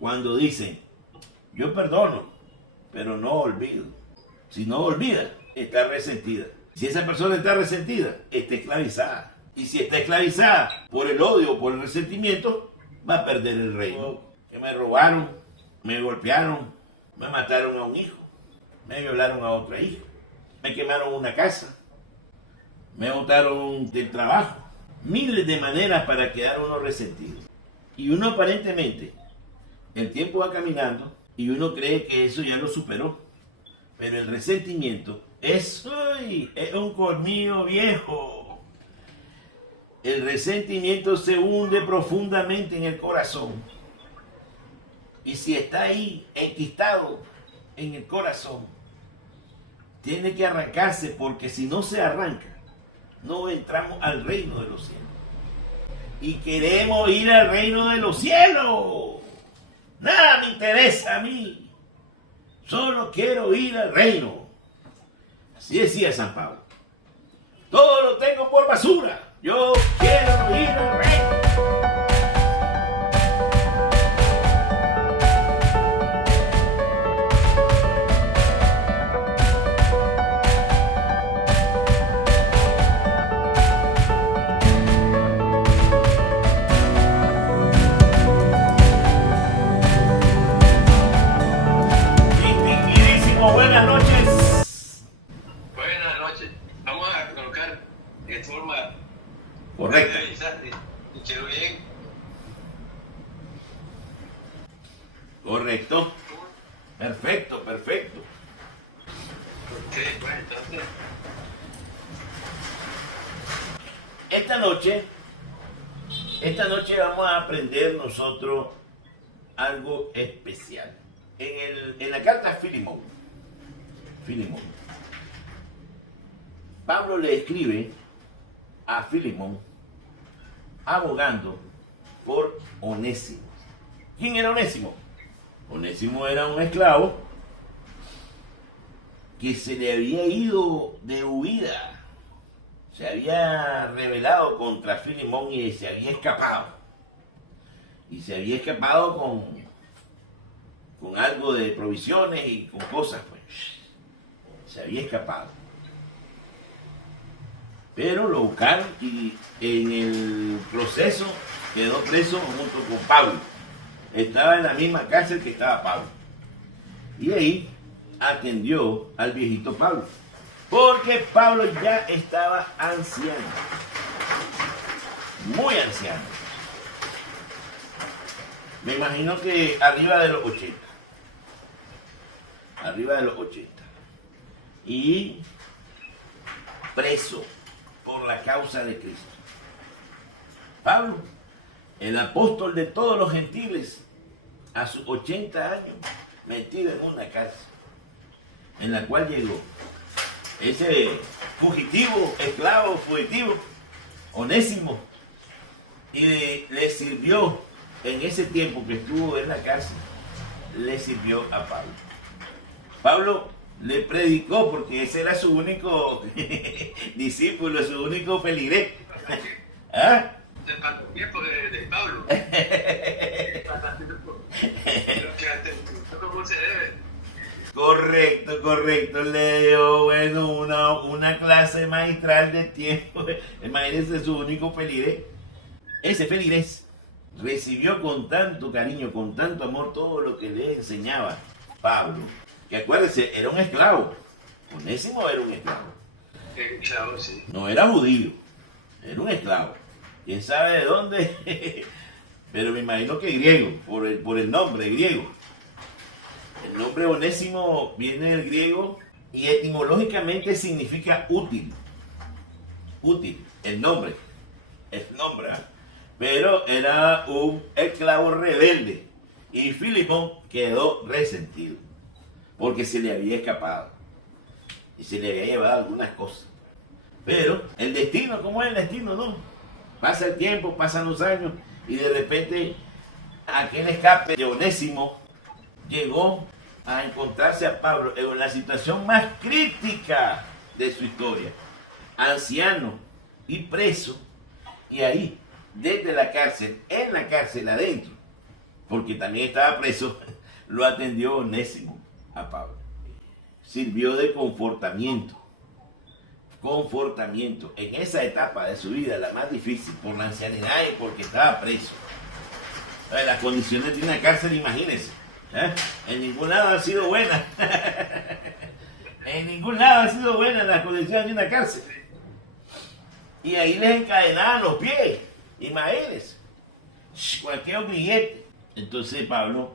cuando dicen, yo perdono, pero no olvido. Si no olvida, está resentida. Si esa persona está resentida, está esclavizada. Y si está esclavizada por el odio o por el resentimiento, va a perder el reino. Que me robaron, me golpearon, me mataron a un hijo, me violaron a otra hija, me quemaron una casa, me botaron del trabajo. Miles de maneras para quedar uno resentido. Y uno aparentemente, el tiempo va caminando y uno cree que eso ya lo superó. Pero el resentimiento es un colmillo viejo. El resentimiento se hunde profundamente en el corazón. Y si está ahí enquistado en el corazón, tiene que arrancarse, porque si no se arranca, no entramos al reino de los cielos. Y queremos ir al reino de los cielos. Nada me interesa a mí. Solo quiero ir al reino. Así decía San Pablo. Todo lo tengo por basura. Yo quiero ir al reino. Buenas noches. Buenas noches. Vamos a colocar de forma correcta. Escuchero bien. Correcto. Perfecto. Sí, pues entonces. Esta noche vamos a aprender nosotros algo especial. En la carta a Filemón, Pablo le escribe a Filemón abogando por Onésimo. ¿Quién era Onésimo? Onésimo era un esclavo que se le había ido de huida, se había rebelado contra Filemón y se había escapado. Y se había escapado con algo de provisiones y con cosas, pues. Se había escapado. Pero lo buscaron y en el proceso quedó preso junto con Pablo. Estaba en la misma cárcel que estaba Pablo. Y ahí atendió al viejito Pablo. Porque Pablo ya estaba anciano. Muy anciano. Me imagino que arriba de los 80. Y preso por la causa de Cristo. Pablo, el apóstol de todos los gentiles, a sus 80 años, metido en una cárcel, en la cual llegó ese esclavo fugitivo, Onésimo, y le sirvió en ese tiempo que estuvo en la cárcel, le sirvió a Pablo. Pablo le predicó porque ese era su único discípulo, su único feligrés. ¿Ah? Tanto tiempo de Pablo. ¿Cómo se debe? Correcto. Le dio, una clase magistral de tiempo. Imagínense, su único feligrés. Ese feligrés recibió con tanto cariño, con tanto amor, todo lo que le enseñaba Pablo. Que acuérdense, era un esclavo. Onésimo era un esclavo. Esclavo, sí. No era judío, era un esclavo. ¿Quién sabe de dónde? Pero me imagino que griego, por el nombre griego. El nombre Onésimo viene del griego y etimológicamente significa útil. Útil, el nombre. Pero era un esclavo rebelde. Y Filemón quedó resentido. Porque se le había escapado. Y se le había llevado algunas cosas. Pero el destino, ¿cómo es el destino? No. Pasa el tiempo, pasan los años. Y de repente aquel escape de Onésimo llegó a encontrarse a Pablo en la situación más crítica de su historia. Anciano y preso. Y ahí, desde la cárcel, en la cárcel adentro, porque también estaba preso, lo atendió Onésimo a Pablo. Sirvió de confortamiento en esa etapa de su vida, la más difícil, por la ancianidad y porque estaba preso. Las condiciones de una cárcel, imagínense, en ningún lado han sido buenas. En ningún lado han sido buenas las condiciones de una cárcel. Y ahí les encadenaban los pies, imagínense, cualquier billete. Entonces Pablo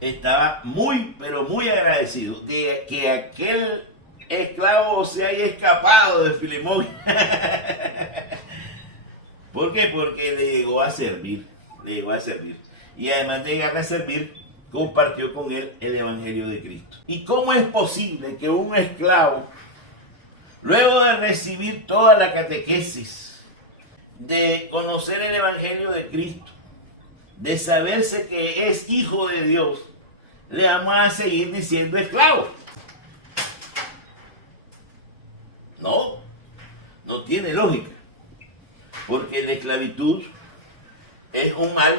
estaba muy, pero muy agradecido de que aquel esclavo se haya escapado de Filemón. ¿Por qué? Porque le llegó a servir. Y además de llegar a servir, compartió con él el Evangelio de Cristo. ¿Y cómo es posible que un esclavo, luego de recibir toda la catequesis, de conocer el Evangelio de Cristo, de saberse que es hijo de Dios, le vamos a seguir diciendo esclavo? No tiene lógica, porque la esclavitud es un mal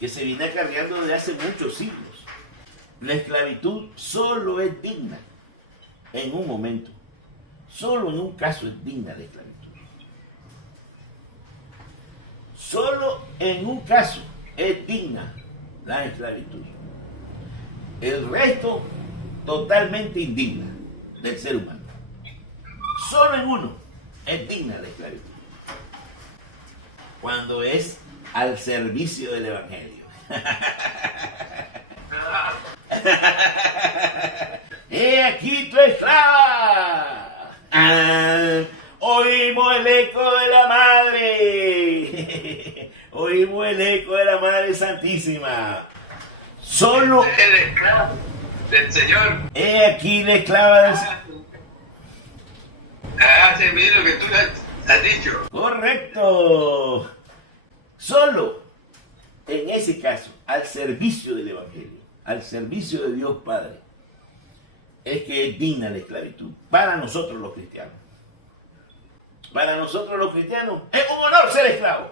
que se viene acarreando desde hace muchos siglos. La esclavitud solo es digna en un momento, solo en un caso es digna de esclavitud. Solo en un caso es digna la esclavitud. El resto totalmente indigna del ser humano. Solo en uno es digna la esclavitud. Cuando es al servicio del Evangelio. ¡He aquí tu esclava! Oímos el eco de la Madre. Oímos el eco de la Madre Santísima. Solo El esclavo del Señor. he aquí la esclava del Señor. Hace bien lo que tú has dicho. Correcto. Solo en ese caso, al servicio del Evangelio, al servicio de Dios Padre, es que es digna la esclavitud. Para nosotros los cristianos. Para nosotros los cristianos es un honor ser esclavo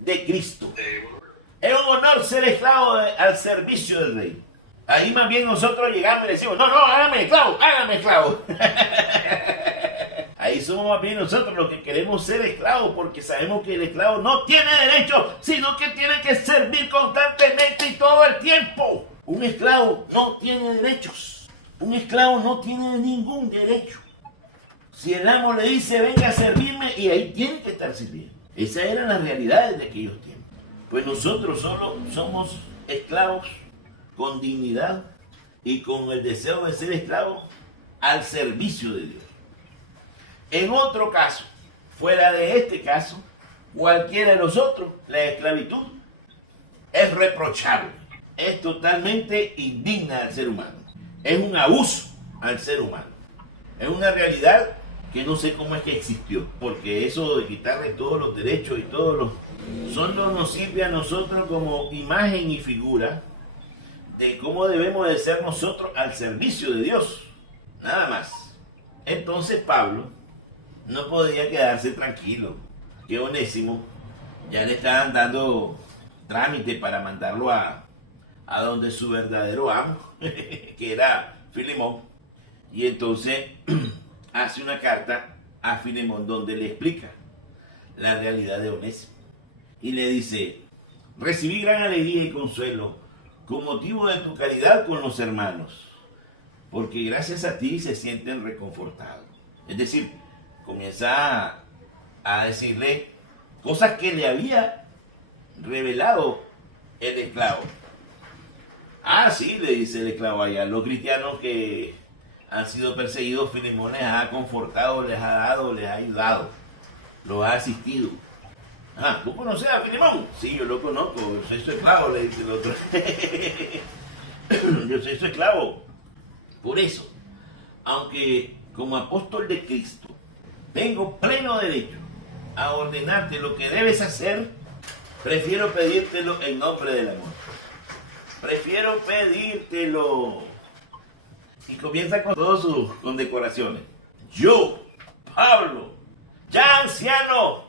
de Cristo. Es un honor ser esclavo al servicio del Rey. Ahí más bien nosotros llegamos y le decimos, no, hágame esclavo. Ahí somos más bien nosotros los que queremos ser esclavos, porque sabemos que el esclavo no tiene derecho, sino que tiene que servir constantemente y todo el tiempo. Un esclavo no tiene derechos. Un esclavo no tiene ningún derecho. Si el amo le dice, venga a servirme, y ahí tiene que estar sirviendo. Esas eran las realidades de aquellos tiempos. Pues nosotros solo somos esclavos con dignidad y con el deseo de ser esclavos al servicio de Dios. En otro caso, fuera de este caso, cualquiera de los otros, la esclavitud es reprochable, es totalmente indigna al ser humano, es un abuso al ser humano, es una realidad que no sé cómo es que existió, porque eso de quitarle todos los derechos y todos los... solo nos sirve a nosotros como imagen y figura de cómo debemos de ser nosotros al servicio de Dios, nada más. Entonces Pablo no podía quedarse tranquilo, que Onésimo ya le estaban dando trámite para mandarlo a donde su verdadero amo, que era Filemón, y entonces hace una carta a Filemón donde le explica la realidad de Onésimo y le dice: recibí gran alegría y consuelo con motivo de tu caridad con los hermanos, porque gracias a ti se sienten reconfortados. Es decir, comienza a decirle cosas que le había revelado el esclavo. Sí, le dice el esclavo allá, los cristianos que han sido perseguidos, Filemón les ha confortado, les ha dado, les ha ayudado, los ha asistido. ¿Tú conoces a Filemón? Sí, yo lo conozco, yo soy su esclavo, le dice el otro. Yo soy su esclavo. Por eso, aunque como apóstol de Cristo tengo pleno derecho a ordenarte lo que debes hacer, prefiero pedírtelo en nombre del amor. Prefiero pedírtelo. Y comienza con todas sus condecoraciones. Yo, Pablo, ya anciano,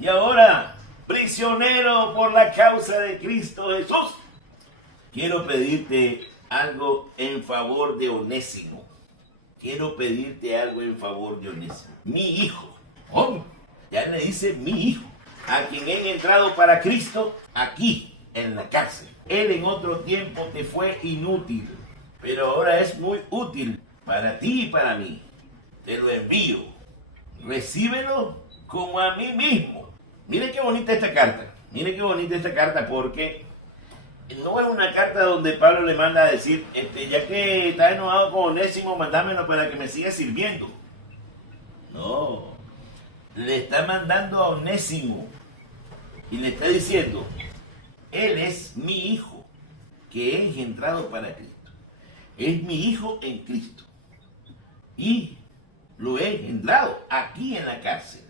y ahora prisionero por la causa de Cristo Jesús. Quiero pedirte algo en favor de Onésimo. Quiero pedirte algo en favor de Onésimo. Mi hijo. Oh, ya le dice mi hijo. A quien he entrado para Cristo aquí en la cárcel. Él en otro tiempo te fue inútil, pero ahora es muy útil para ti y para mí. Te lo envío. Recíbelo como a mí mismo. Mire qué bonita esta carta. Mire qué bonita esta carta, porque no es una carta donde Pablo le manda a decir, ya que estás enojado con Onésimo, mandámelo para que me siga sirviendo. No. Le está mandando a Onésimo y le está diciendo, él es mi hijo que he engendrado para Cristo. Es mi hijo en Cristo. Y lo he engendrado aquí en la cárcel.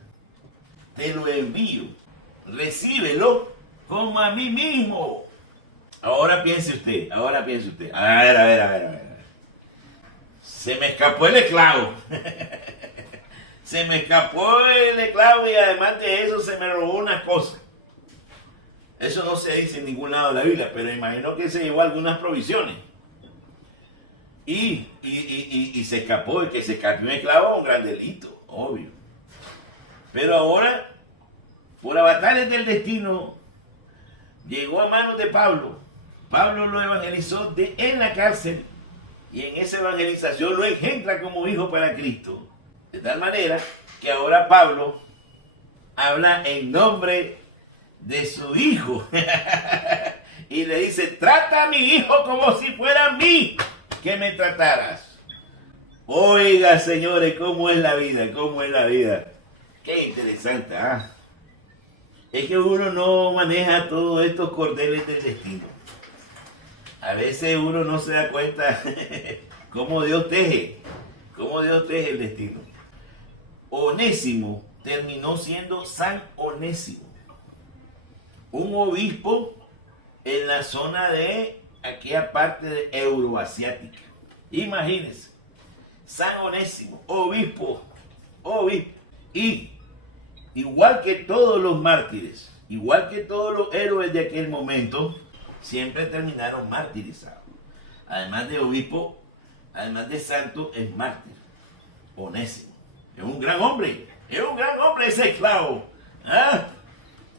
Te lo envío. Recíbelo como a mí mismo. Ahora piense usted. A ver. Se me escapó el esclavo. Se me escapó el esclavo y además de eso se me robó unas cosas. Eso no se dice en ningún lado de la Biblia, pero imagino que se llevó algunas provisiones. Y se escapó, y que se escapó un esclavo es un gran delito, obvio. Pero ahora, por avatares del destino, llegó a manos de Pablo. Pablo lo evangelizó en la cárcel y en esa evangelización lo engendra como hijo para Cristo. De tal manera que ahora Pablo habla en nombre de su hijo y le dice, trata a mi hijo como si fuera a mí que me trataras. Oiga, señores, cómo es la vida. Qué interesante, ¿ah? Es que uno no maneja todos estos cordeles del destino. A veces uno no se da cuenta cómo Dios teje el destino. Onésimo terminó siendo San Onésimo, un obispo en la zona de aquella parte de euroasiática. Imagínense, San Onésimo, obispo. Y igual que todos los mártires, igual que todos los héroes de aquel momento, siempre terminaron martirizados. Además de obispo, además de santo, es mártir. Onésimo. Es un gran hombre ese esclavo. ¿Ah?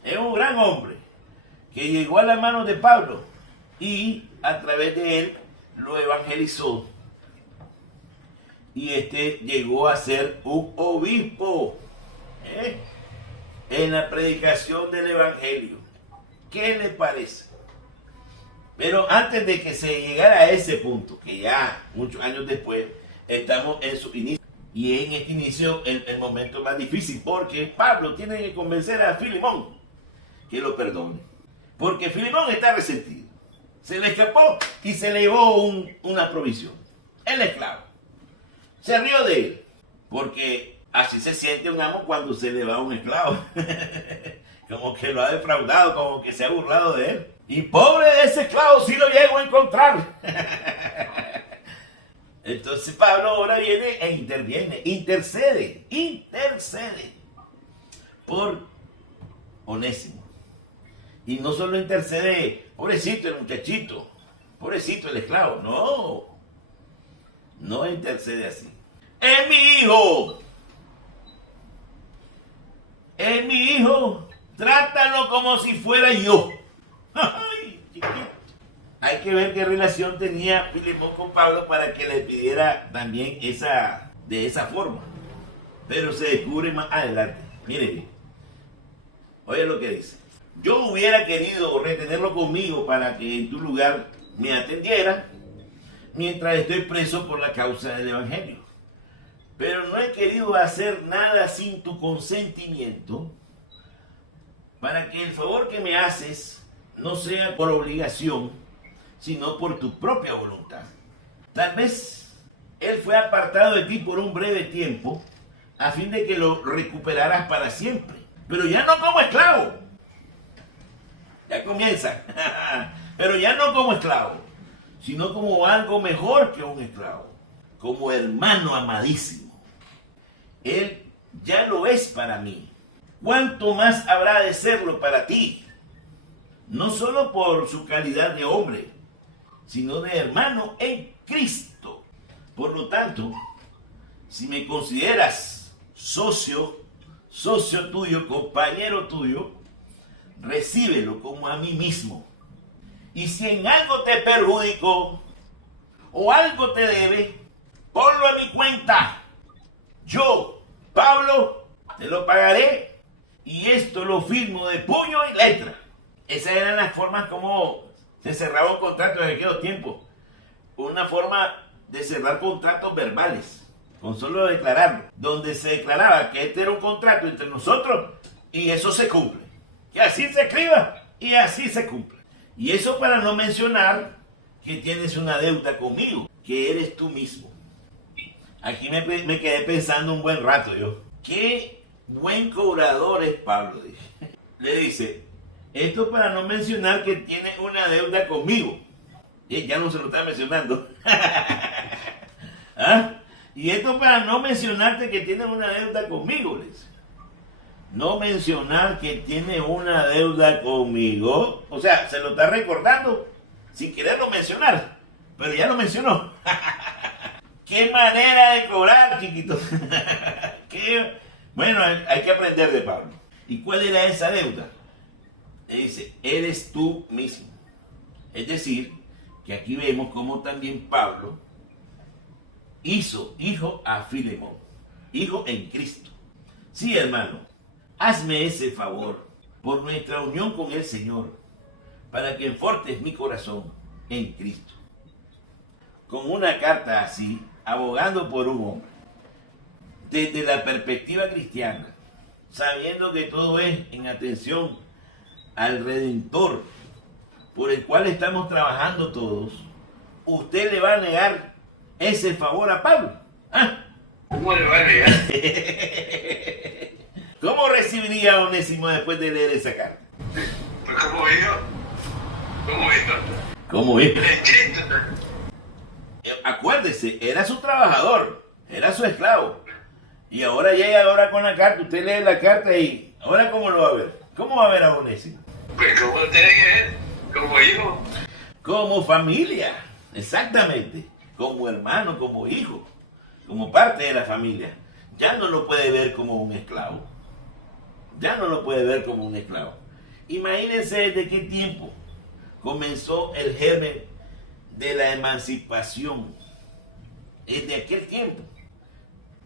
Es un gran hombre que llegó a las manos de Pablo y a través de él lo evangelizó. Y llegó a ser un obispo en la predicación del evangelio. ¿Qué le parece? Pero antes de que se llegara a ese punto, que ya muchos años después estamos en su inicio, y en este inicio el momento más difícil, porque Pablo tiene que convencer a Filemón que lo perdone, porque Filemón está resentido, se le escapó y se le llevó una provisión, el esclavo, se rió de él, porque así se siente un amo cuando se le va un esclavo, como que lo ha defraudado, como que se ha burlado de él. Y pobre de ese esclavo si lo llego a encontrar. Entonces Pablo ahora viene e interviene, intercede por Onésimo. Y no solo intercede, pobrecito el muchachito, pobrecito el esclavo, no intercede así. Es mi hijo, trátalo como si fuera yo. Ay, chiquito. Hay que ver qué relación tenía Filemón con Pablo para que le pidiera también de esa forma. Pero se descubre más adelante. Mire, oye lo que dice. Yo hubiera querido retenerlo conmigo para que en tu lugar me atendiera mientras estoy preso por la causa del evangelio. Pero no he querido hacer nada sin tu consentimiento para que el favor que me haces no sea por obligación, sino por tu propia voluntad. Tal vez él fue apartado de ti por un breve tiempo, a fin de que lo recuperaras para siempre. Pero ya no como esclavo. Ya comienza. Pero ya no como esclavo, sino como algo mejor que un esclavo. Como hermano amadísimo. Él ya lo es para mí. ¿cuánto más habrá de serlo para ti? No solo por su calidad de hombre, sino de hermano en Cristo. Por lo tanto, si me consideras socio tuyo, compañero tuyo, recíbelo como a mí mismo. Y si en algo te perjudicó o algo te debe, ponlo a mi cuenta. Yo, Pablo, te lo pagaré y esto lo firmo de puño y letra. Esas eran las formas como se cerraba un contrato en aquellos tiempos. Una forma de cerrar contratos verbales, con solo declararlo, donde se declaraba que este era un contrato entre nosotros y eso se cumple. Que así se escriba y así se cumple. Y eso para no mencionar que tienes una deuda conmigo, que eres tú mismo. Aquí me quedé pensando un buen rato yo. Qué buen cobrador es Pablo, dije. Le dice, esto para no mencionar que tiene una deuda conmigo. Y ya no se lo está mencionando. ¿Ah? Y esto para no mencionarte que tienes una deuda conmigo, le dice. No mencionar que tiene una deuda conmigo. O sea, se lo está recordando sin quererlo mencionar. Pero ya lo mencionó. ¡Qué manera de cobrar, chiquito! Bueno, hay que aprender de Pablo. ¿Y cuál era esa deuda? Le dice, eres tú mismo. Es decir, que aquí vemos cómo también Pablo hizo hijo a Filemón. Hijo en Cristo. Sí, hermano. Hazme ese favor por nuestra unión con el Señor, para que enfortes mi corazón en Cristo. Con una carta así, abogando por un hombre, desde la perspectiva cristiana, sabiendo que todo es en atención al Redentor, por el cual estamos trabajando todos, usted le va a negar ese favor a Pablo. ¿Ah? ¿Cómo le va a negar? ¿Cómo recibiría a Onésimo después de leer esa carta? Pues como hijo. ¿Cómo hijo? ¿Cómo es? En Cristo. Acuérdese, era su trabajador, era su esclavo. Y ahora llega ahora con la carta, usted lee la carta y ahora ¿cómo lo va a ver? ¿Cómo va a ver a Onésimo? Pues como tiene que ver, como hijo. Como familia, exactamente. Como hermano, como hijo, como parte de la familia. Ya no lo puede ver como un esclavo. Ya no lo puede ver como un esclavo. Imagínense desde qué tiempo comenzó el germen de la emancipación. Desde aquel tiempo,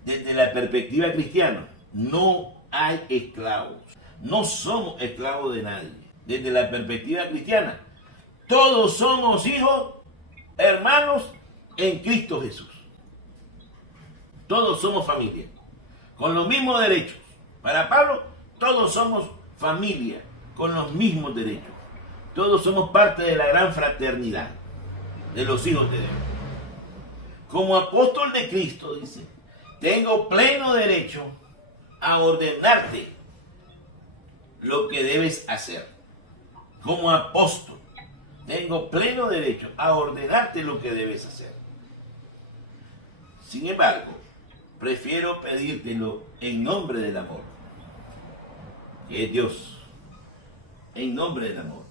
desde la perspectiva cristiana, no hay esclavos. No somos esclavos de nadie. Desde la perspectiva cristiana, todos somos hijos, hermanos en Cristo Jesús. Todos somos familia, con los mismos derechos. Para Pablo, todos somos familia, con los mismos derechos. Todos somos parte de la gran fraternidad de los hijos de Dios. Como apóstol de Cristo, dice, tengo pleno derecho a ordenarte lo que debes hacer. Como apóstol, tengo pleno derecho a ordenarte lo que debes hacer. Sin embargo, prefiero pedírtelo en nombre del amor, que es Dios, en nombre del amor.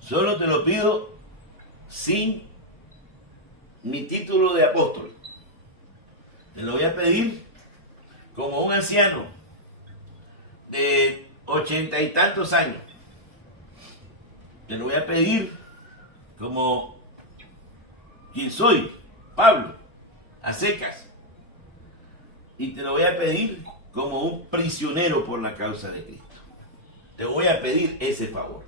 Solo te lo pido sin mi título de apóstol. Te lo voy a pedir como un anciano de 80 y tantos años. Te lo voy a pedir como quien soy, Pablo, a secas. Y te lo voy a pedir como un prisionero por la causa de Cristo. Te voy a pedir ese favor.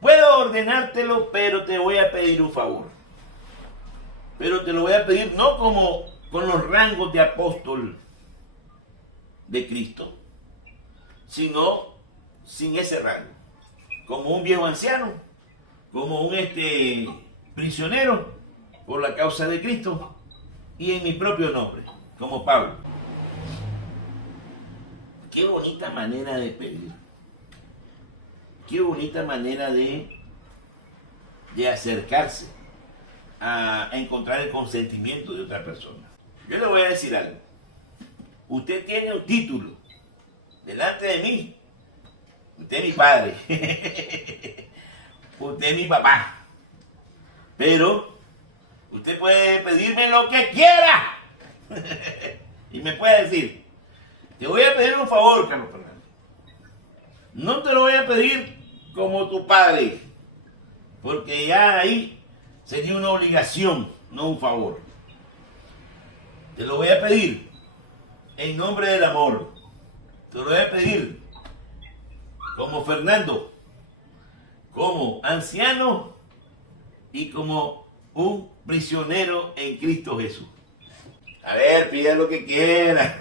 Puedo ordenártelo, pero te voy a pedir un favor. Pero te lo voy a pedir no como con los rangos de apóstol de Cristo, sino sin ese rango. Como un viejo anciano, como un prisionero por la causa de Cristo y en mi propio nombre, como Pablo. Qué bonita manera de pedir. Qué bonita manera de acercarse a encontrar el consentimiento de otra persona. Yo le voy a decir algo. Usted tiene un título delante de mí. Usted es mi padre. Usted es mi papá. Pero usted puede pedirme lo que quiera. Y me puede decir, te voy a pedir un favor, Carlos Fernando. No te lo voy a pedir como tu padre, porque ya ahí sería una obligación, no un favor. Te lo voy a pedir en nombre del amor. Te lo voy a pedir como Fernando, como anciano y como un prisionero en Cristo Jesús. A ver, pida lo que quiera.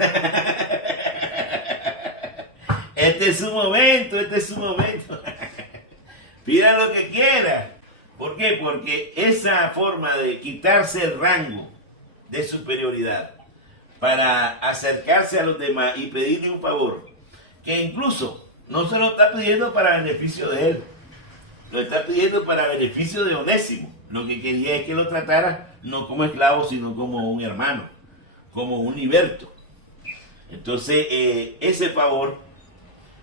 Este es su momento, este es su momento. Pida lo que quiera. ¿Por qué? Porque esa forma de quitarse el rango de superioridad para acercarse a los demás y pedirle un favor, que incluso no se lo está pidiendo para beneficio de él, lo está pidiendo para beneficio de Onésimo. Lo que quería es que lo tratara no como esclavo, sino como un hermano, como un liberto. Entonces, ese favor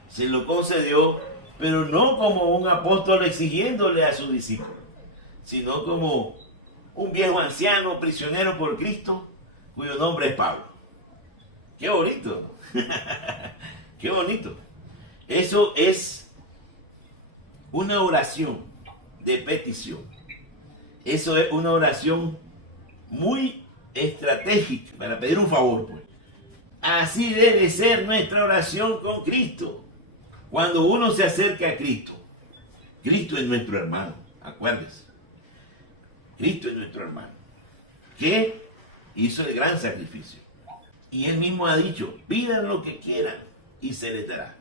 se lo concedió, pero no como un apóstol exigiéndole a su discípulo, sino como un viejo anciano prisionero por Cristo, cuyo nombre es Pablo. ¡Qué bonito! ¡Qué bonito! Eso es una oración de petición. Eso es una oración muy estratégica para pedir un favor, pues. Así debe ser nuestra oración con Cristo. Cuando uno se acerca a Cristo, Cristo es nuestro hermano, acuérdense. Cristo es nuestro hermano, que hizo el gran sacrificio. Y él mismo ha dicho, pidan lo que quieran y se les dará.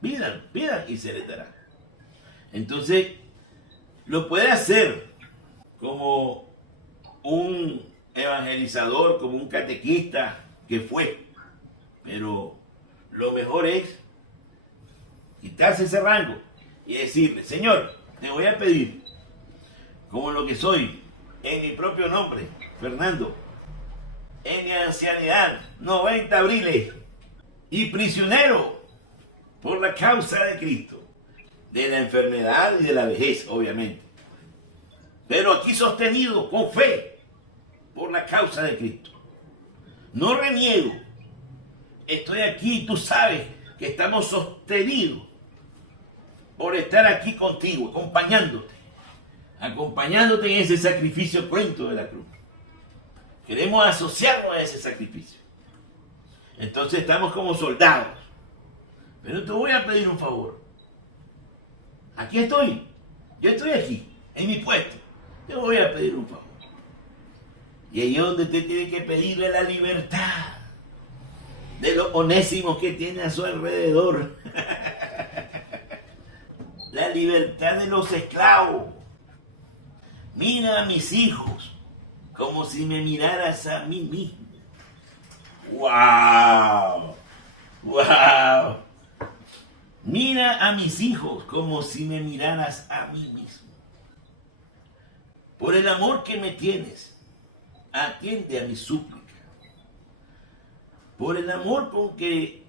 Pidan y se les dará. Entonces, lo puede hacer como un evangelizador, como un catequista que fue. Pero lo mejor es quitarse ese rango y decirle, Señor, te voy a pedir, como lo que soy, en mi propio nombre, Fernando, en mi ancianidad, 90 abriles, y prisionero por la causa de Cristo, de la enfermedad y de la vejez, obviamente. Pero aquí sostenido con fe por la causa de Cristo. No reniego. Estoy aquí, tú sabes que estamos sostenidos por estar aquí contigo, acompañándote en ese sacrificio cruento de la cruz. Queremos asociarnos a ese sacrificio. Entonces estamos como soldados. Pero te voy a pedir un favor. Aquí estoy. Yo estoy aquí, en mi puesto. Te voy a pedir un favor. Y ahí es donde usted tiene que pedirle la libertad de los onésimos que tiene a su alrededor. La libertad de los esclavos. Mira a mis hijos como si me miraras a mí mismo. ¡Wow! ¡Wow! Mira a mis hijos como si me miraras a mí mismo. Por el amor que me tienes, atiende a mi súplica. Por el amor con que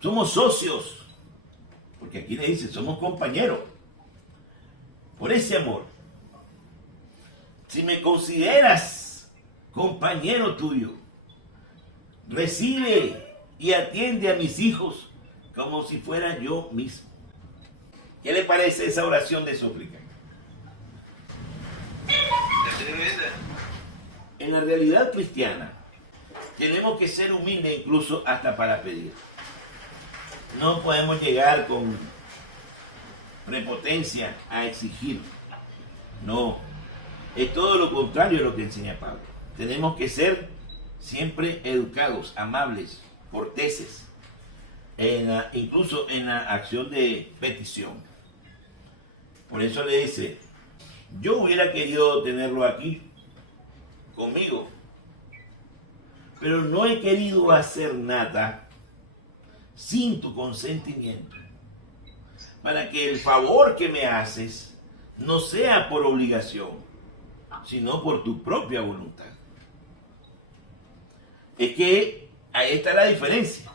somos socios, porque aquí le dice, somos compañeros. Por ese amor, si me consideras compañero tuyo, recibe y atiende a mis hijos como si fuera yo mismo. ¿Qué le parece esa oración de súplica? En la realidad cristiana, tenemos que ser humildes incluso hasta para pedir. No podemos llegar con prepotencia a exigir. No, es todo lo contrario de lo que enseña Pablo. Tenemos que ser siempre educados, amables, corteses, incluso en la acción de petición. Por eso le dice, yo hubiera querido tenerlo aquí conmigo, pero no he querido hacer nada sin tu consentimiento, para que el favor que me haces no sea por obligación, sino por tu propia voluntad. Es que ahí está la diferencia.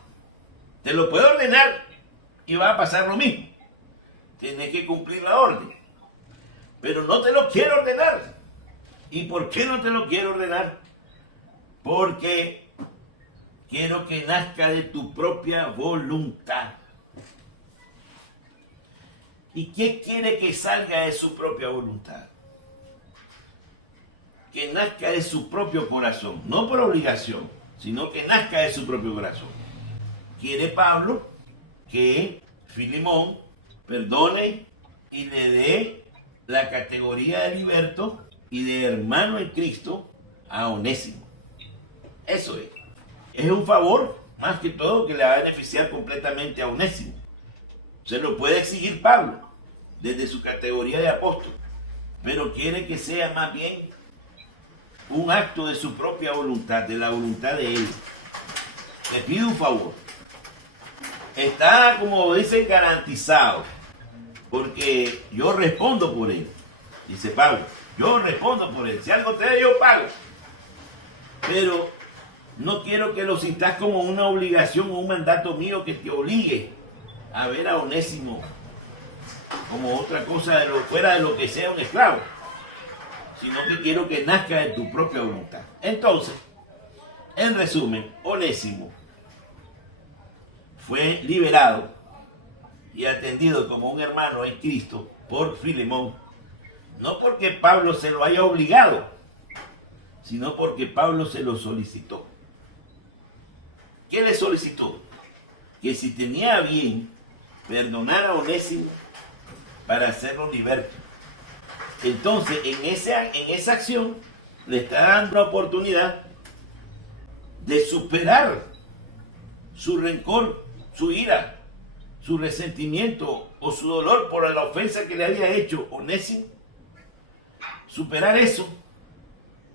Te lo puedo ordenar y va a pasar lo mismo. Tienes que cumplir la orden. Pero no te lo quiero ordenar. ¿Y por qué no te lo quiero ordenar? Porque quiero que nazca de tu propia voluntad. ¿Y qué quiere que salga de su propia voluntad? Que nazca de su propio corazón, no por obligación, sino que nazca de su propio corazón. Quiere Pablo que Filemón perdone y le dé la categoría de liberto y de hermano en Cristo a Onésimo. Eso es. Es un favor, más que todo, que le va a beneficiar completamente a Onésimo. Se lo puede exigir Pablo desde su categoría de apóstol, pero quiere que sea más bien un acto de su propia voluntad, de la voluntad de él. Te pido un favor. Está, como dice, garantizado, porque yo respondo por él. Dice Pablo, yo respondo por él. Si algo te da, yo pago. Pero no quiero que lo sientas como una obligación o un mandato mío que te obligue a ver a Onésimo como otra cosa fuera de lo que sea un esclavo, sino que quiero que nazca de tu propia voluntad. Entonces, en resumen, Onésimo fue liberado y atendido como un hermano en Cristo por Filemón, no porque Pablo se lo haya obligado, sino porque Pablo se lo solicitó. ¿Qué le solicitó? Que si tenía bien perdonar a Onésimo para hacerlo liberto. Entonces, en esa acción le está dando la oportunidad de superar su rencor, su ira, su resentimiento o su dolor por la ofensa que le había hecho Onésimo. Superar eso,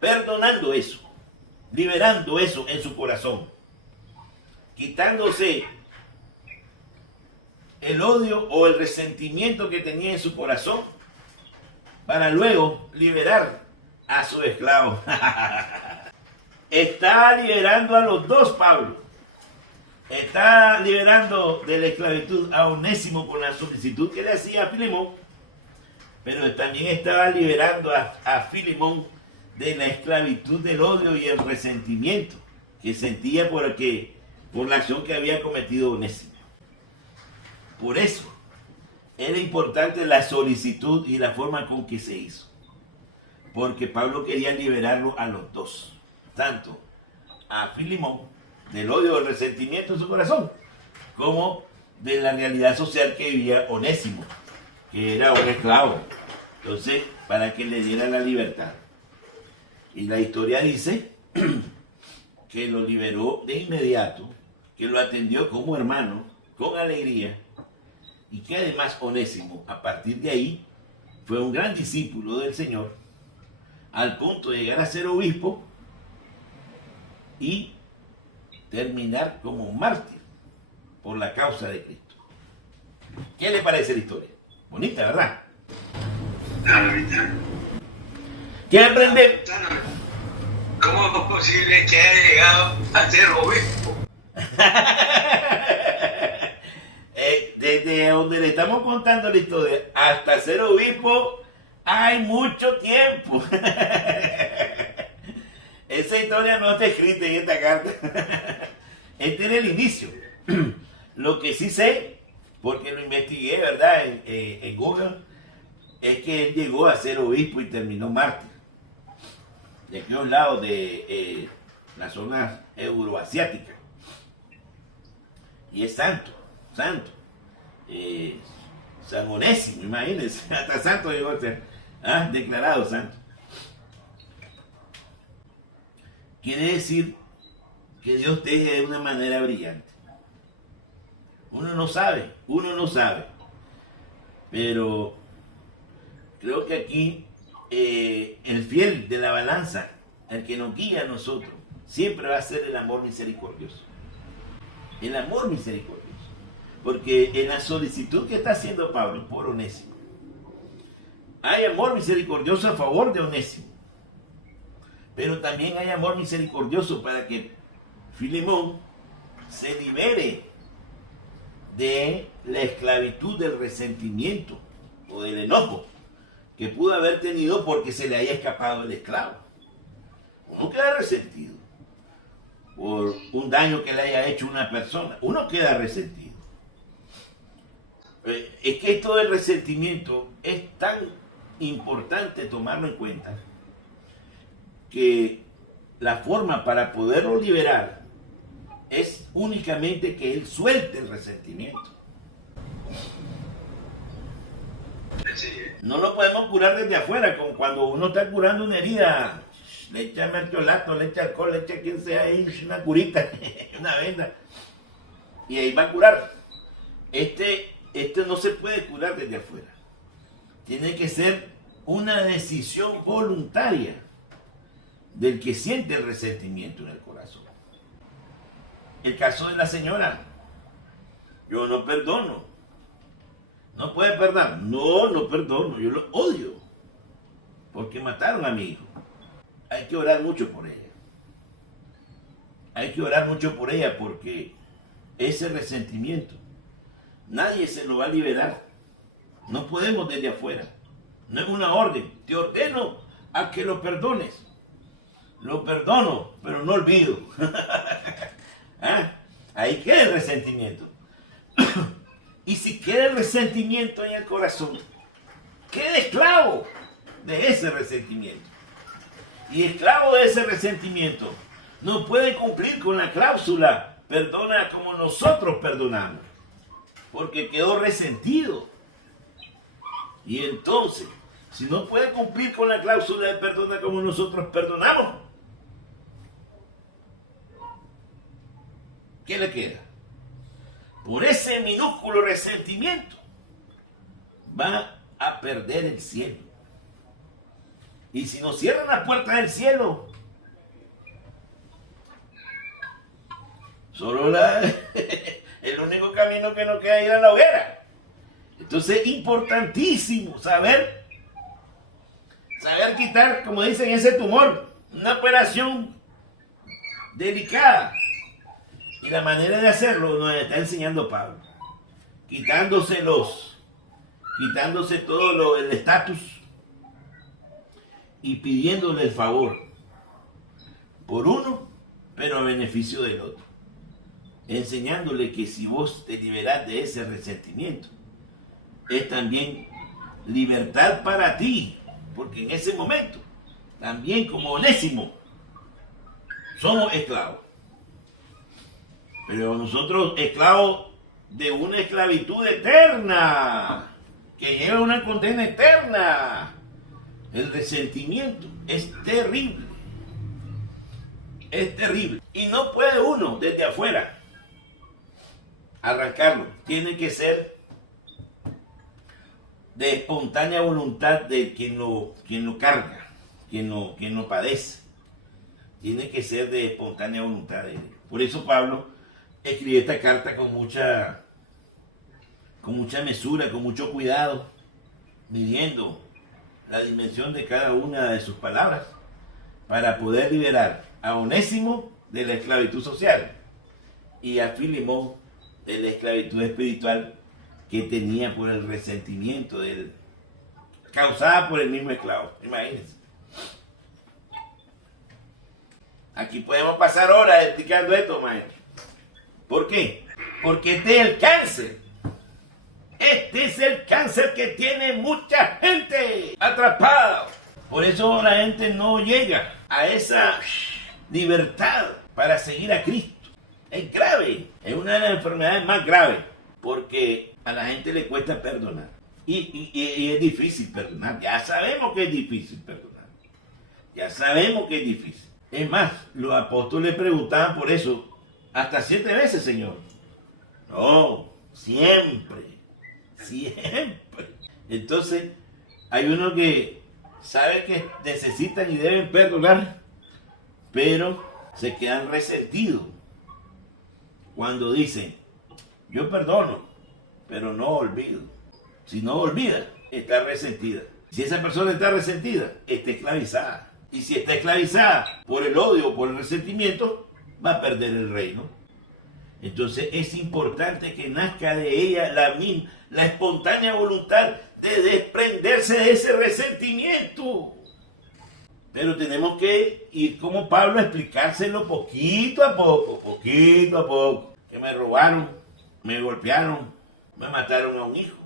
perdonando eso, liberando eso en su corazón, quitándose el odio o el resentimiento que tenía en su corazón, para luego liberar a su esclavo. Está liberando a los dos, Pablo. Está liberando de la esclavitud a Onésimo con la solicitud que le hacía a Filemón, pero también estaba liberando a Filemón de la esclavitud del odio y el resentimiento que sentía por la acción que había cometido Onésimo. Por eso era importante la solicitud y la forma con que se hizo, porque Pablo quería liberarlo a los dos, tanto a Filemón del odio y el resentimiento en su corazón, como de la realidad social que vivía Onésimo, que era un esclavo. Entonces, para que le diera la libertad. Y la historia dice que lo liberó de inmediato, que lo atendió como hermano, con alegría, y que además Onésimo, a partir de ahí, fue un gran discípulo del Señor, al punto de llegar a ser obispo y terminar como mártir por la causa de Cristo. ¿Qué le parece la historia? Bonita, ¿verdad? ¿Qué aprende? ¿Cómo es posible que haya llegado a ser obispo? Desde donde le estamos contando la historia hasta ser obispo hay mucho tiempo. Esa historia no está escrita en esta carta. Este era el inicio. Lo que sí sé, porque lo investigué, ¿verdad? En Google, es que él llegó a ser obispo y terminó mártir. De aquellos lados de las zonas euroasiáticas. Y es santo. San Onésimo, imagínense, hasta santo llegó a ser, declarado santo. Quiere decir que Dios teje de una manera brillante. Uno no sabe, pero creo que aquí el fiel de la balanza, el que nos guía a nosotros, siempre va a ser el amor misericordioso. El amor misericordioso. Porque en la solicitud que está haciendo Pablo por Onésimo, hay amor misericordioso a favor de Onésimo. Pero también hay amor misericordioso para que Filemón se libere de la esclavitud del resentimiento o del enojo que pudo haber tenido porque se le haya escapado el esclavo. Uno queda resentido por un daño que le haya hecho una persona. Uno queda resentido. Es que esto del resentimiento es tan importante tomarlo en cuenta que la forma para poderlo liberar es únicamente que él suelte el resentimiento. No lo podemos curar desde afuera, como cuando uno está curando una herida. Le echa mertiolato, le echa alcohol, le echa quien sea ahí, una curita, una venda. Y ahí va a curar. Este no se puede curar desde afuera. Tiene que ser una decisión voluntaria del que siente el resentimiento en el corazón. El caso de la señora. Yo no perdono. ¿No puede perdonar? No perdono. Yo lo odio. Porque mataron a mi hijo. Hay que orar mucho por ella. Hay que orar mucho por ella porque ese resentimiento nadie se lo va a liberar. No podemos desde afuera. No es una orden. Te ordeno a que lo perdones. Lo perdono, pero no olvido. ¿Ah? Ahí queda el resentimiento. Y si queda el resentimiento en el corazón, queda esclavo de ese resentimiento. Y esclavo de ese resentimiento no puede cumplir con la cláusula perdona como nosotros perdonamos, porque quedó resentido. Y entonces, si no puede cumplir con la cláusula de perdona como nosotros perdonamos, ¿qué le queda? Por ese minúsculo resentimiento va a perder el cielo. Y si nos cierran la puerta del cielo, solo el único camino que nos queda es ir a la hoguera. Entonces es importantísimo saber quitar, como dicen, ese tumor. Una operación delicada. Y la manera de hacerlo nos está enseñando Pablo. Quitándose todo el estatus y pidiéndole el favor por uno, pero a beneficio del otro. Enseñándole que si vos te liberás de ese resentimiento, es también libertad para ti, porque en ese momento, también como Onésimo, somos esclavos. Pero nosotros esclavos de una esclavitud eterna, que lleva a una condena eterna. El resentimiento es terrible. Es terrible. Y no puede uno desde afuera arrancarlo. Tiene que ser de espontánea voluntad de quien lo carga, quien lo padece. Tiene que ser de espontánea voluntad de él. Por eso Pablo escribe esta carta con mucha mesura, con mucho cuidado, midiendo la dimensión de cada una de sus palabras para poder liberar a Onésimo de la esclavitud social y a Filemón de la esclavitud espiritual que tenía por el resentimiento de él, causada por el mismo esclavo. Imagínense. Aquí podemos pasar horas explicando esto, maestro. ¿Por qué? Porque este es el cáncer. Este es el cáncer que tiene mucha gente atrapada. Por eso la gente no llega a esa libertad para seguir a Cristo. Es grave. Es una de las enfermedades más graves. Porque a la gente le cuesta perdonar. Y es difícil perdonar. Ya sabemos que es difícil perdonar. Ya sabemos que es difícil. Es más, los apóstoles preguntaban por eso. Hasta 7 veces, Señor. No, siempre. Siempre. Entonces, hay uno que sabe que necesitan y deben perdonar, pero se quedan resentidos cuando dicen, yo perdono, pero no olvido. Si no olvida, está resentida. Si esa persona está resentida, está esclavizada. Y si está esclavizada por el odio o por el resentimiento, va a perder el reino. Entonces es importante que nazca de ella la espontánea voluntad de desprenderse de ese resentimiento. Pero tenemos que ir como Pablo a explicárselo poquito a poco. Que me robaron, me golpearon, me mataron a un hijo,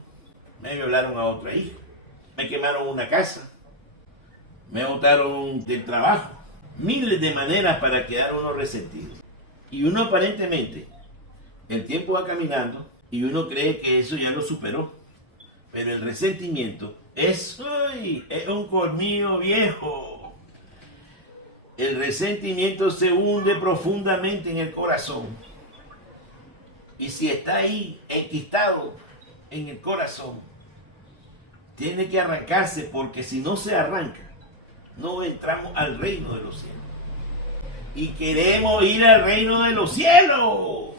me violaron a otra hija, me quemaron una casa, me botaron del trabajo. Miles de maneras para quedar uno resentido. Y uno aparentemente, el tiempo va caminando y uno cree que eso ya lo superó. Pero el resentimiento es un colmillo viejo. El resentimiento se hunde profundamente en el corazón. Y si está ahí enquistado en el corazón, tiene que arrancarse, porque si no se arranca, no entramos al reino de los cielos. Y queremos ir al reino de los cielos.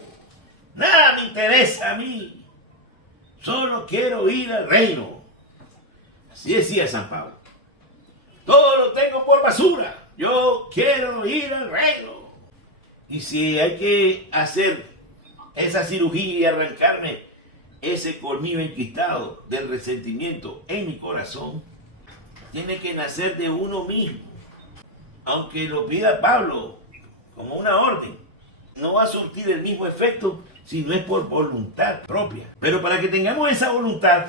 Nada me interesa a mí. Solo quiero ir al reino. Así decía San Pablo. Todo lo tengo por basura. Yo quiero ir al reino. Y si hay que hacer esa cirugía y arrancarme ese colmillo enquistado del resentimiento en mi corazón, tiene que nacer de uno mismo. Aunque lo pida Pablo como una orden, no va a surtir el mismo efecto si no es por voluntad propia. Pero para que tengamos esa voluntad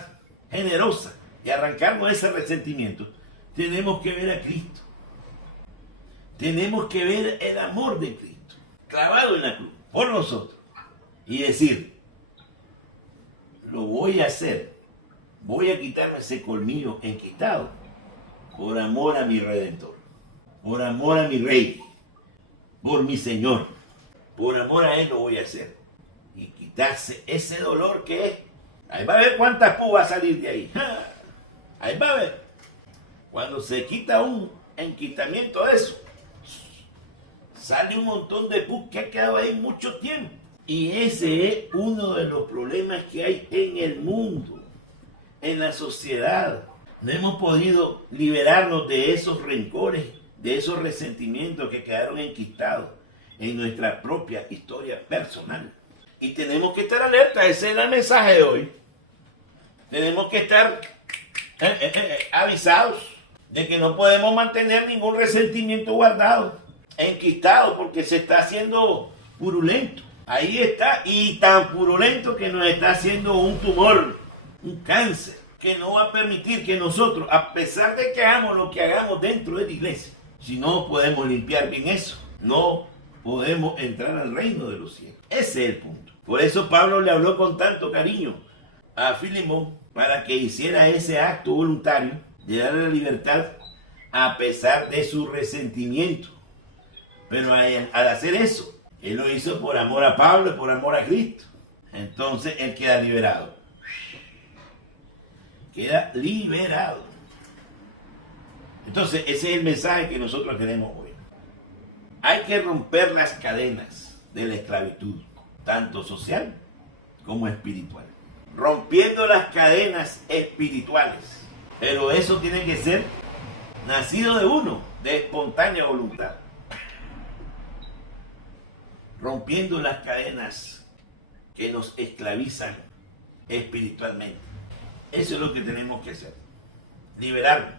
generosa y arrancarnos ese resentimiento, tenemos que ver a Cristo. Tenemos que ver el amor de Cristo clavado en la cruz por nosotros y decir: lo voy a hacer, voy a quitarme ese colmillo enquistado por amor a mi Redentor, por amor a mi Rey, por mi Señor. Por amor a Él lo voy a hacer. Y quitarse ese dolor que es. Ahí va a ver cuántas pus va a salir de ahí. Ahí va a ver. Cuando se quita un enquistamiento de eso, sale un montón de pus que ha quedado ahí mucho tiempo. Y ese es uno de los problemas que hay en el mundo, en la sociedad. No hemos podido liberarnos de esos rencores, de esos resentimientos que quedaron enquistados en nuestra propia historia personal. Y tenemos que estar alerta. Ese es el mensaje de hoy. Tenemos que estar avisados de que no podemos mantener ningún resentimiento guardado, enquistado, porque se está haciendo purulento. Ahí está, y tan purulento que nos está haciendo un tumor, un cáncer, que no va a permitir que nosotros, a pesar de que hagamos lo que hagamos dentro de la iglesia, si no podemos limpiar bien eso, no podemos entrar al reino de los cielos. Ese es el punto. Por eso Pablo le habló con tanto cariño a Filemón, para que hiciera ese acto voluntario de darle la libertad a pesar de su resentimiento. Pero al hacer eso, él lo hizo por amor a Pablo y por amor a Cristo. Entonces él queda liberado. Queda liberado. Entonces ese es el mensaje que nosotros tenemos hoy. Hay que romper las cadenas de la esclavitud, tanto social como espiritual. Rompiendo las cadenas espirituales. Pero eso tiene que ser nacido de uno, de espontánea voluntad. Rompiendo las cadenas que nos esclavizan espiritualmente. Eso es lo que tenemos que hacer. Liberarnos.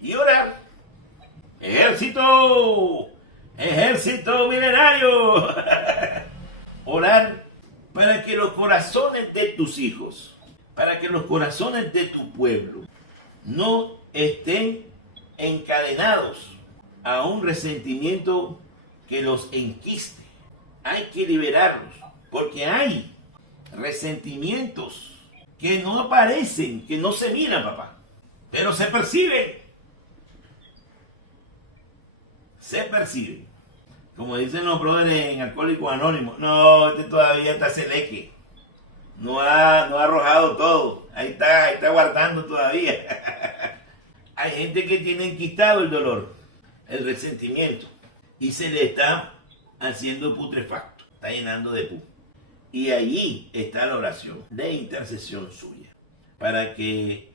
Y orar. ¡Ejército! ¡Ejército milenario! Orar para que los corazones de tus hijos, para que los corazones de tu pueblo no estén encadenados a un resentimiento que los enquiste. Hay que liberarlos, porque hay resentimientos que no aparecen, que no se miran, papá, pero se perciben. Se perciben. Como dicen los brothers en Alcohólicos Anónimos, no, este todavía está seleque. No ha arrojado todo. Ahí está guardando todavía. Hay gente que tiene enquistado el dolor, el resentimiento, y se le está haciendo putrefacto, está llenando de pus. Y allí está la oración de intercesión suya, para que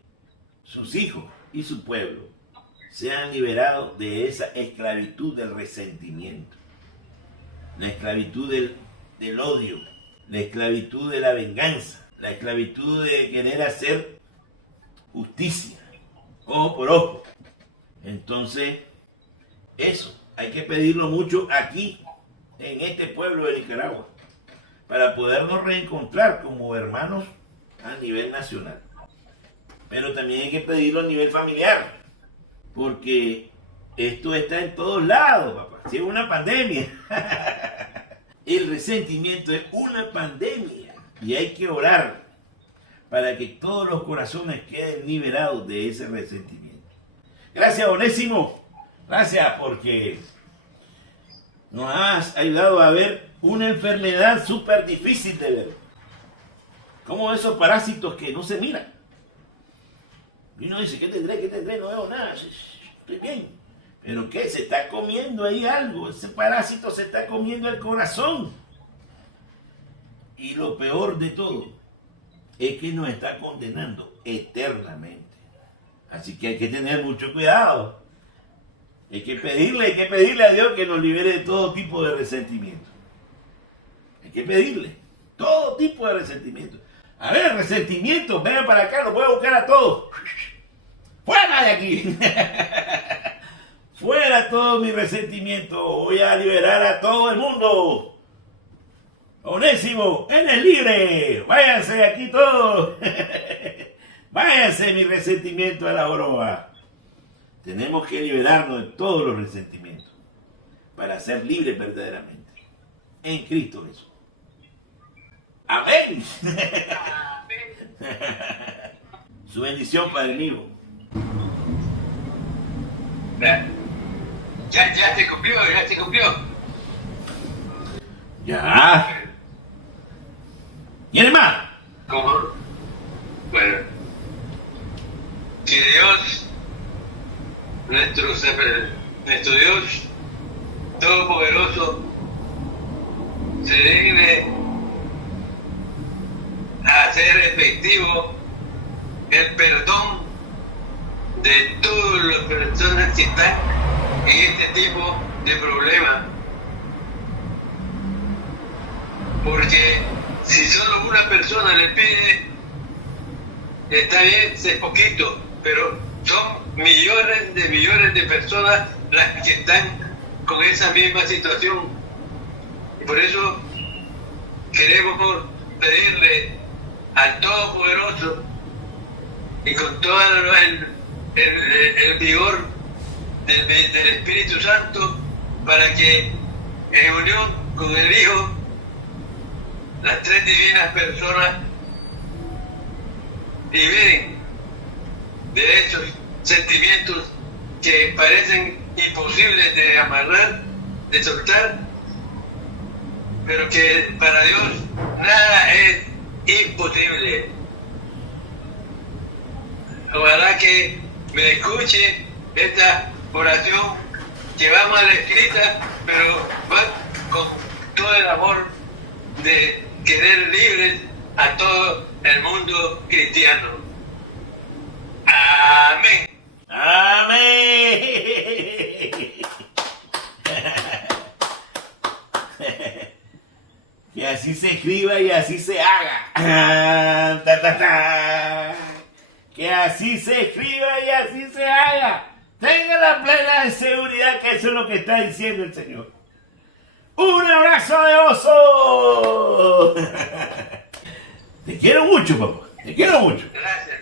sus hijos y su pueblo sean liberados de esa esclavitud del resentimiento, la esclavitud del odio, la esclavitud de la venganza, la esclavitud de querer hacer justicia, ojo por ojo. Entonces, eso hay que pedirlo mucho aquí, en este pueblo de Nicaragua, para podernos reencontrar como hermanos a nivel nacional. Pero también hay que pedirlo a nivel familiar, porque esto está en todos lados, papá. Si es una pandemia. El resentimiento es una pandemia y hay que orar para que todos los corazones queden liberados de ese resentimiento. Gracias, Onésimo. Gracias porque nos has ayudado a ver una enfermedad súper difícil de ver. Como esos parásitos que no se miran. Y uno dice, ¿qué tendré? ¿Qué tendré? No veo nada. Estoy bien. ¿Pero qué? Se está comiendo ahí algo. Ese parásito se está comiendo el corazón. Y lo peor de todo es que nos está condenando eternamente. Así que hay que tener mucho cuidado. Hay que pedirle a Dios que nos libere de todo tipo de resentimiento. Hay que pedirle todo tipo de resentimiento. A ver, resentimiento, vengan para acá, los voy a buscar a todos. ¡Fuera de aquí! Fuera todo mi resentimiento. Voy a liberar a todo el mundo. Onésimo, eres libre. Váyanse de aquí todos. Váyanse mi resentimiento a la joroba. Tenemos que liberarnos de todos los resentimientos para ser libres verdaderamente en Cristo Jesús. Amén. Su bendición, Padre mío. Ya te cumplió, ya te cumplió. Ya. ¿Quién más? ¿Cómo? Bueno, si Dios, nuestro Dios Todopoderoso, se digne a hacer efectivo el perdón de todas las personas que están en este tipo de problemas. Porque si solo una persona le pide, está bien, es poquito, pero son millones de personas las que están con esa misma situación. Y por eso queremos pedirle al Todopoderoso y con todo el vigor del Espíritu Santo, para que en unión con el Hijo, las tres divinas personas liberen de esos sentimientos que parecen imposibles de amarrar, de soltar, pero que para Dios nada es imposible. Ojalá que me escuche esta oración que va mal escrita, pero va con todo el amor de querer libres a todo el mundo cristiano. Amén. Amén. Que así se escriba y así se haga. Que así se escriba y así se haga. Tenga la plena seguridad que eso es lo que está diciendo el Señor. ¡Un abrazo de oso! Te quiero mucho, papá. Te quiero mucho. Gracias.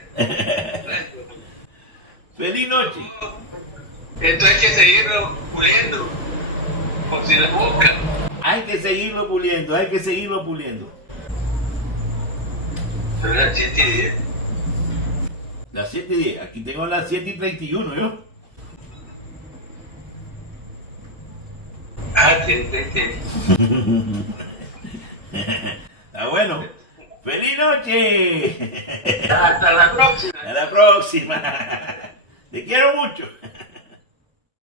Feliz noche. Esto hay que seguirlo puliendo, por si la buscan. Hay que seguirlo puliendo, hay que seguirlo puliendo. Son las 7:10. Las 7:10. Aquí tengo las 7:31, ¿yo? Ah, sí. Está bueno. ¡Feliz noche! Hasta la próxima. Hasta la próxima. Te quiero mucho.